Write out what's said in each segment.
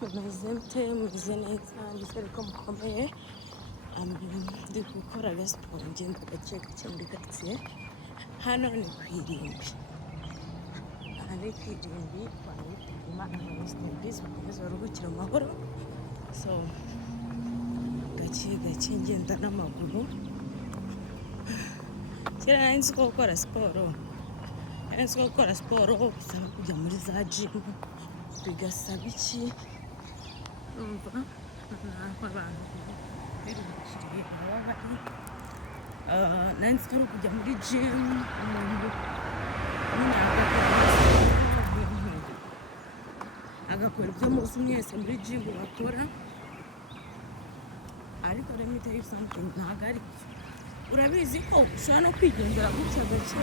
mumeze neza ndizere ko mukomeye. Ndi gukora siporo ngenda gake gake muri karitsiye. Hano ni ku irimbi, aha ni ku irimbi kwa Imana Ministries bakomeze baruhukire mu mahoro. So gake gake ngenda n'amaguru. Kera nari nzi ko gukora siporo bisaba kujya muri za jimu, bigasaba iki urumva naho abantu biruhukiriye baba bari. Nari nzi ko ari ukujya muri jimu umuntu agakora ibyo muzi mwese muri jimu bakora, ariko let me tell you something, ntabwo ari byo. Urabizi ko ushobora no kwigendera gutya gake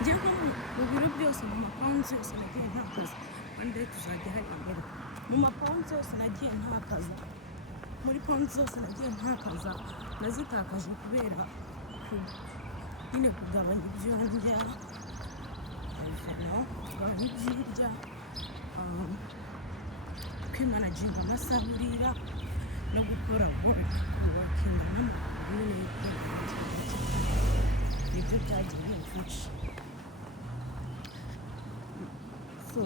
njye nko mu biro byose, mu mapawundi yose nagiye ntakaza. One day tuzajya hari imbere mu mapawundi yose nagiye ntakaza, muri pawundi zose nagiye ntakaza, nazitakaje kubera nyine kugabanya ibyo ndya, kugabanya ibyirya, kwimanaginga amasaha urira no gukora workinga n'amaguru nibyo byagiye bimfasha. So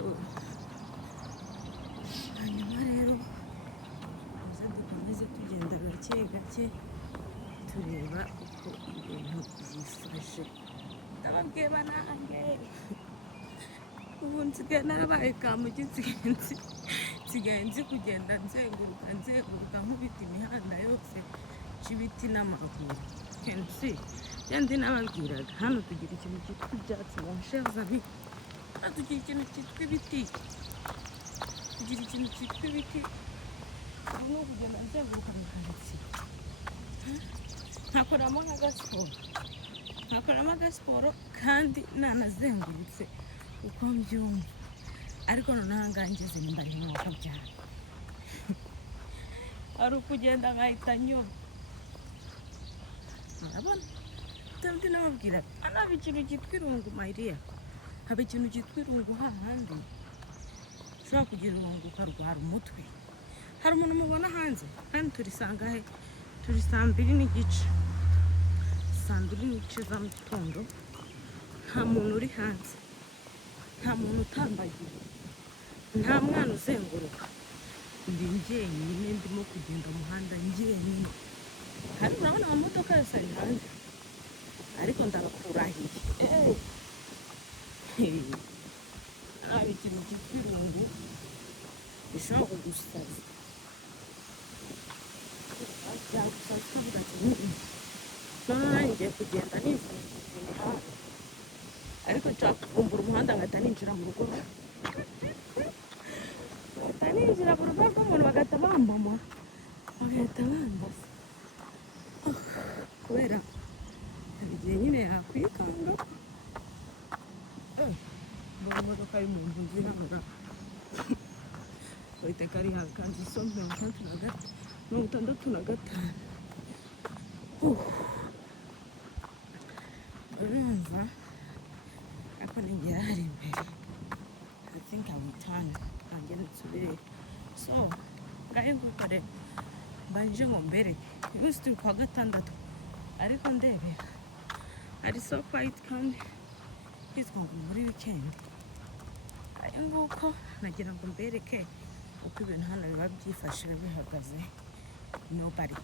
hanyuma rero muze dukomeze tugenda gake gake tureba uko ibintu byifashe. Ndababwiye banange ubu nsigaye narabaye kamugi, nsigaye nzi kugenda nzenguruka nkubita imihanda yose y'ibiti n'amaguru. Kenshi yandi nababwiraga hano tugira ikintu cyitwa ibyatsi mu nshezami, tugira ikintu cyitwa ibiti, ubu kugenda nzenguruka mu karitsiye nkakoramo agasiporo kandi nanazengurutse uko mbyumva. Ariko noneho ahangaha ngeze nimba ari mu wakabyara hari ukugenda nkahita nyoba. Urabona utabwi nababwira haba ikintu cyitwa irungu mayiriya, haba ikintu cyitwa irungu hahandi ushobora kugira irungu ukarwara umutwe. Hari umuntu mubona hanze kandi turisanga he? Turi saa 2:30 za mu gitondo, nta muntu uri hanze, nta muntu utambagiye, nta mwana uzenguruka, ndi njyenyine ndimo kugenda umuhanda njyenyine. Hari urabona amamodoka yose ari hanze, ariko ndabakurahiye hari ikintu cyitwa irungu bishobora kugusaza, byagusaza ukavuga ati noneho nanjye ngiye kugenda nivunjira imihanda, ariko nshaka kuvumbura umuhanda ngahita ninjira mu rugo rw'umuntu bagahita bambama, bagahita bambaza kubera hari igihe nyine yakwikanga. Mbona imodoka y'umuntu nzihabura bahita kari hakanze iso 65. Urumva ariko nigera hari imbere I think I will turn agenda nsubire. So ngahe ngukore mbanje ngo mbereke umunsi turi kwa gatandatu, ariko ndebera ari so quiet kandi hitwa ngo muri weekend. Ayo nguko nagira ngo mbereke uko ibintu hano biba byifashe bihagaze. Nobody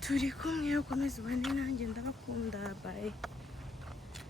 turi kumwe, ukomeze ubane nanjye, ndabakunda, bye.